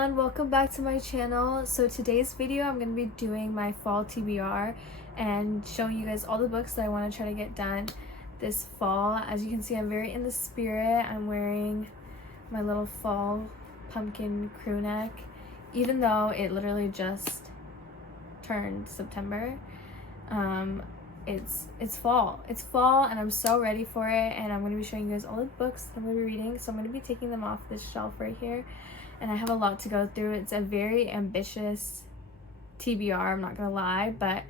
everyone, welcome back to my channel. So today's video I'm going to be doing my fall TBR and showing you guys all the books that I want to try to get done this fall. As you can see, I'm very in the spirit. I'm wearing my little fall pumpkin crew neck, even though it literally just turned September. It's fall and I'm so ready for it, and I'm going to be showing you guys all the books I'm going to be reading. So I'm going to be taking them off this shelf right here, and I have a lot to go through. It's a very ambitious TBR, I'm not gonna lie, but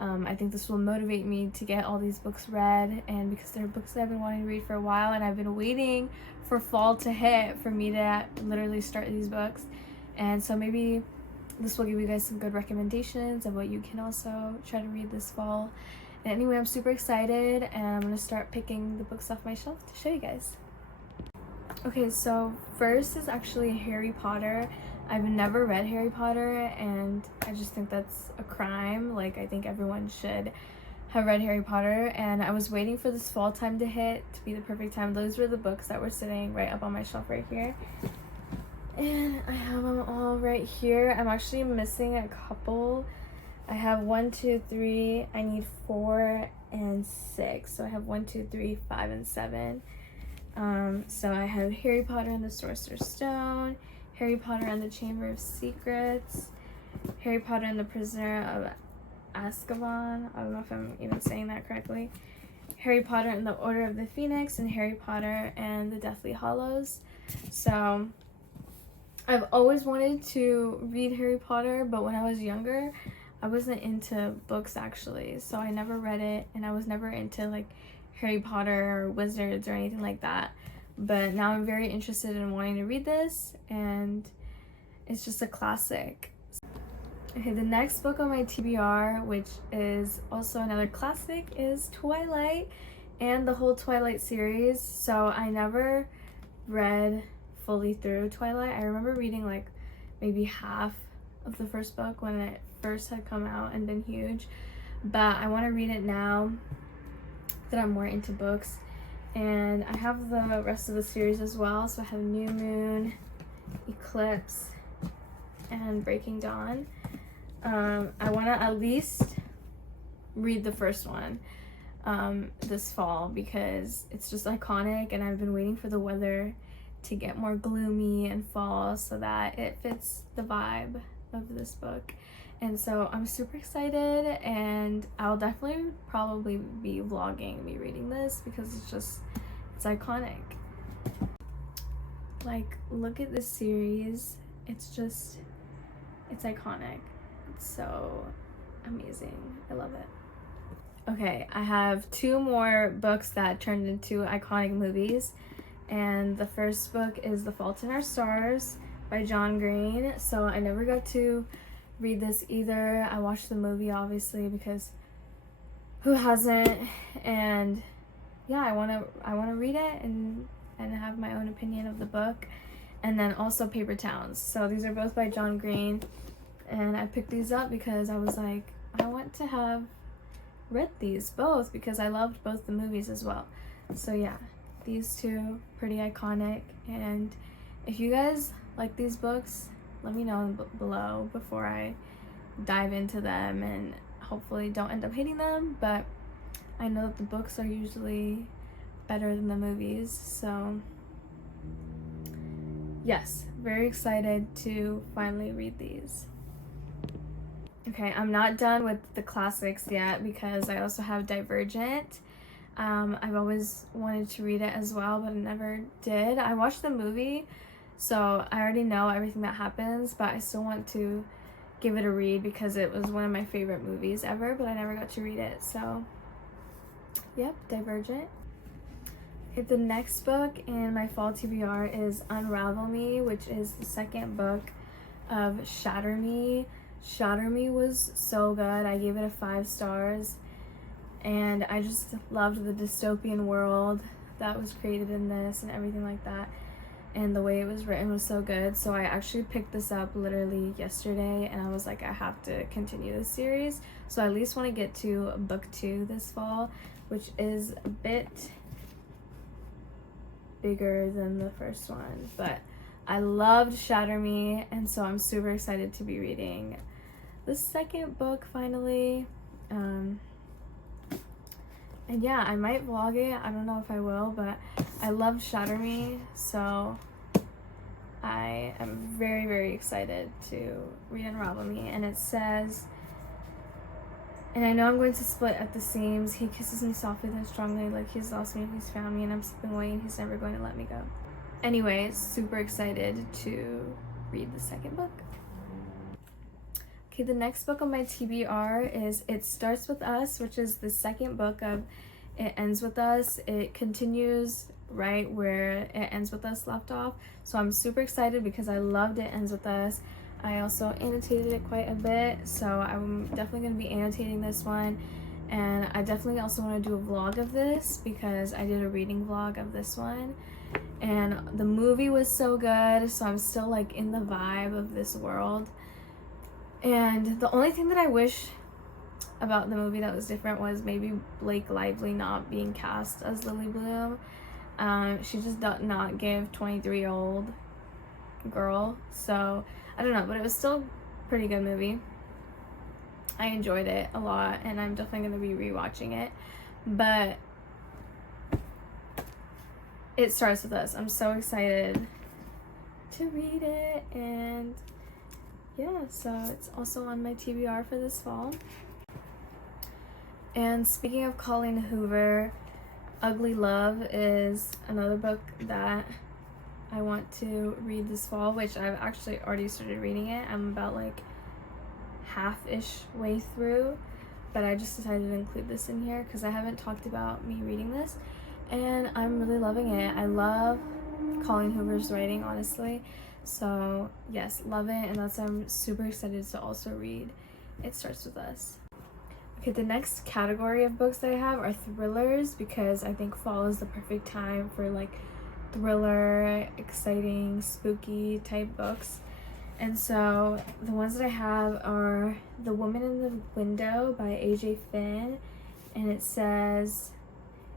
I think this will motivate me to get all these books read, and because they're books that I've been wanting to read for a while, and I've been waiting for fall to hit for me to literally start these books. And so maybe this will give you guys some good recommendations of what you can also try to read this fall. And anyway, I'm super excited, and I'm gonna start picking the books off my shelf to show you guys. Okay, so first is actually Harry Potter. I've never read Harry Potter, and I just think that's a crime. Like, I think everyone should have read Harry Potter, and I was waiting for this fall time to hit to be the perfect time. Those were the books that were sitting right up on my shelf right here, and I have them all right here. I'm actually missing a couple. I have 1, 2, 3, I need 4 and 6. So I have 1, 2, 3, 5, and 7. So I have Harry Potter and the Sorcerer's Stone, Harry Potter and the Chamber of Secrets, Harry Potter and the Prisoner of Azkaban, I don't know if I'm even saying that correctly, Harry Potter and the Order of the Phoenix, and Harry Potter and the Deathly Hallows. So I've always wanted to read Harry Potter, but when I was younger, I wasn't into books actually, so I never read it, and I was never into like Harry Potter or wizards or anything like that. But now I'm very interested in wanting to read this, and it's just a classic. Okay, the next book on my TBR, which is also another classic, is Twilight and the whole Twilight series. So I never read fully through Twilight. I remember reading like maybe half of the first book when it first had come out and been huge, but I want to read it now that I'm more into books. And I have the rest of the series as well. So I have New Moon, Eclipse, and Breaking Dawn. I want to at least read the first one this fall because it's just iconic, and I've been waiting for the weather to get more gloomy and fall so that it fits the vibe of this book. And so I'm super excited, and I'll definitely probably be vlogging me reading this because it's iconic. Like, look at this series. It's iconic. It's so amazing. I love it. Okay, I have 2 more books that turned into iconic movies, and the first book is The Fault in Our Stars by John Green. So I never got to read this either. I watched the movie obviously because who hasn't, and yeah, I want to read it and have my own opinion of the book. And then also Paper Towns. So these are both by John Green, and I picked these up because I was like, I want to have read these both because I loved both the movies as well. So yeah, these 2 pretty iconic, and if you guys like these books, let me know below before I dive into them, and hopefully don't end up hating them. But I know that the books are usually better than the movies, so yes, very excited to finally read these. Okay, I'm not done with the classics yet because I also have Divergent. I've always wanted to read it as well, but I never did. I watched the movie, so I already know everything that happens, but I still want to give it a read because it was one of my favorite movies ever, but I never got to read it. So yep, Divergent. Okay, the next book in my fall TBR is Unravel Me, which is the second book of Shatter Me. Shatter Me was so good. I gave it a 5 stars, and I just loved the dystopian world that was created in this and everything like that. And the way it was written was so good. So I actually picked this up literally yesterday, and I was like, I have to continue this series. So I at least want to get to book 2 this fall, which is a bit bigger than the first one, but I loved Shatter Me, and so I'm super excited to be reading the second book finally. And yeah, I might vlog it. I don't know if I will, but I loved Shatter Me, so I am very, very excited to read Unravel Me. And it says, and I know I'm going to split at the seams. He kisses me softly then strongly, like he's lost me and he's found me, and I'm slipping away and he's never going to let me go. Anyway, super excited to read the second book. Okay, the next book on my TBR is It Starts With Us, which is the second book of It Ends With Us. It continues right where It Ends With Us left off. So I'm super excited because I loved It Ends With Us. I also annotated it quite a bit, so I'm definitely going to be annotating this one. And I definitely also want to do a vlog of this because I did a reading vlog of this one. And the movie was so good, so I'm still like in the vibe of this world. And the only thing that I wish about the movie that was different was maybe Blake Lively not being cast as Lily Bloom. She just does not give 23-year-old girl, so I don't know, but it was still a pretty good movie. I enjoyed it a lot, and I'm definitely going to be rewatching it. But It Starts With Us. I'm so excited to read it, and yeah, so it's also on my TBR for this fall. And speaking of Colleen Hoover, Ugly Love is another book that I want to read this fall, which I've actually already started reading it. I'm about like half-ish way through, but I just decided to include this in here because I haven't talked about me reading this, and I'm really loving it. I love Colleen Hoover's writing, honestly. So yes, love it, and that's why I'm super excited to also read It Starts With Us. Okay, the next category of books that I have are thrillers, because I think fall is the perfect time for like thriller, exciting, spooky type books. And so the ones that I have are The Woman in the Window by AJ Finn, and it says,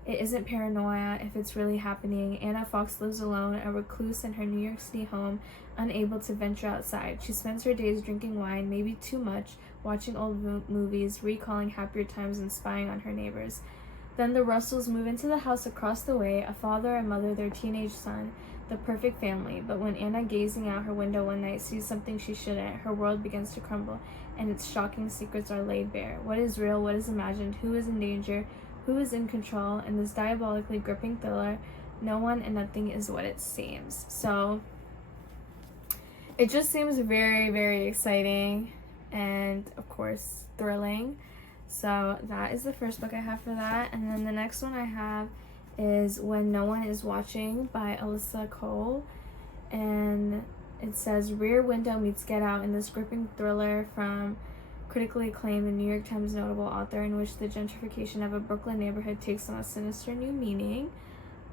it isn't paranoia if it's really happening. Anna Fox lives alone, a recluse in her New York City home, unable to venture outside. She spends her days drinking wine, maybe too much, watching old movies, recalling happier times, and spying on her neighbors. Then the Russells move into the house across the way, a father, a mother, their teenage son, the perfect family. But when Anna, gazing out her window one night, sees something she shouldn't, her world begins to crumble, and its shocking secrets are laid bare. What is real? What is imagined? Who is in danger? Who is in control? In this diabolically gripping thriller, no one and nothing is what it seems. So it just seems very, very exciting and, of course, thrilling. So that is the first book I have for that. And then the next one I have is When No One Is Watching by Alyssa Cole. And it says, Rear Window meets Get Out in this gripping thriller from critically acclaimed and New York Times notable author, in which the gentrification of a Brooklyn neighborhood takes on a sinister new meaning.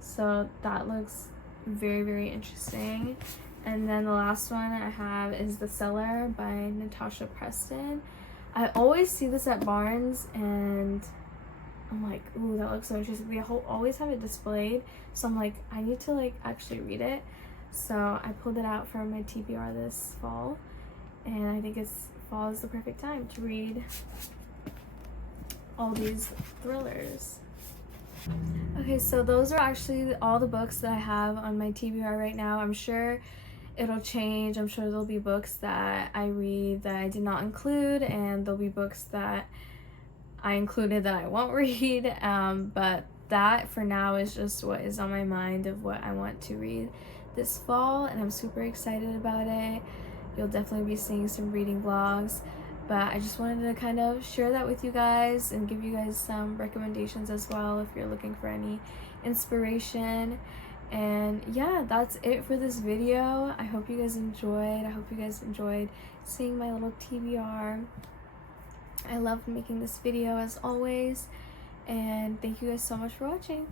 So that looks very, very interesting. And then the last one I have is The Cellar by Natasha Preston. I always see this at Barnes, and I'm like, ooh, that looks so interesting. They always have it displayed, so I'm like, I need to like actually read it. So I pulled it out for my TBR this fall, and I think fall is the perfect time to read all these thrillers. Okay, so those are actually all the books that I have on my TBR right now. I'm sure it'll change. I'm sure there'll be books that I read that I did not include, and there'll be books that I included that I won't read. But that for now is just what is on my mind of what I want to read this fall, and I'm super excited about it. You'll definitely be seeing some reading vlogs, but I just wanted to kind of share that with you guys and give you guys some recommendations as well if you're looking for any inspiration. And yeah, that's it for this video. I hope you guys enjoyed. I hope you guys enjoyed seeing my little TBR. I loved making this video as always, and thank you guys so much for watching.